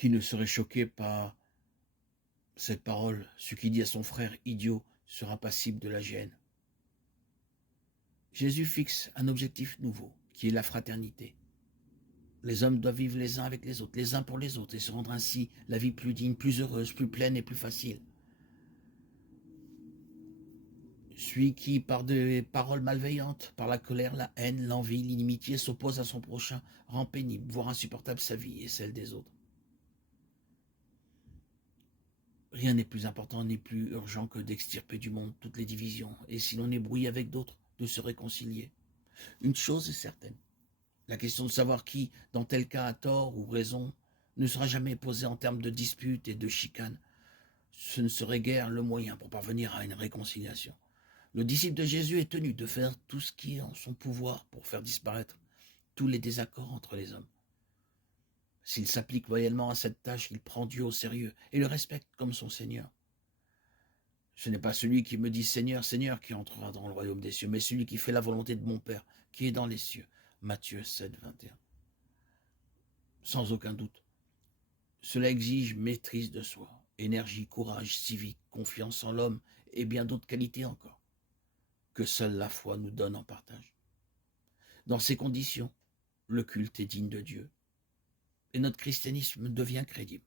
Qui ne serait choqué par cette parole? Celui qui dit à son frère idiot sera passible de la gêne. Jésus fixe un objectif nouveau, qui est la fraternité. Les hommes doivent vivre les uns avec les autres, les uns pour les autres, et se rendre ainsi la vie plus digne, plus heureuse, plus pleine et plus facile. Celui qui, par des paroles malveillantes, par la colère, la haine, l'envie, l'inimitié, s'oppose à son prochain, rend pénible, voire insupportable sa vie et celle des autres. Rien n'est plus important ni plus urgent que d'extirper du monde toutes les divisions, et si l'on est brouillé avec d'autres, de se réconcilier. Une chose est certaine, la question de savoir qui, dans tel cas, a tort ou raison, ne sera jamais posée en termes de disputes et de chicanes. Ce ne serait guère le moyen pour parvenir à une réconciliation. Le disciple de Jésus est tenu de faire tout ce qui est en son pouvoir pour faire disparaître tous les désaccords entre les hommes. S'il s'applique loyalement à cette tâche, il prend Dieu au sérieux et le respecte comme son Seigneur. Ce n'est pas celui qui me dit Seigneur, Seigneur qui entrera dans le royaume des cieux, mais celui qui fait la volonté de mon Père qui est dans les cieux. Matthieu 7, 21. Sans aucun doute, cela exige maîtrise de soi, énergie, courage civique, confiance en l'homme et bien d'autres qualités encore, que seule la foi nous donne en partage. Dans ces conditions, le culte est digne de Dieu et notre christianisme devient crédible.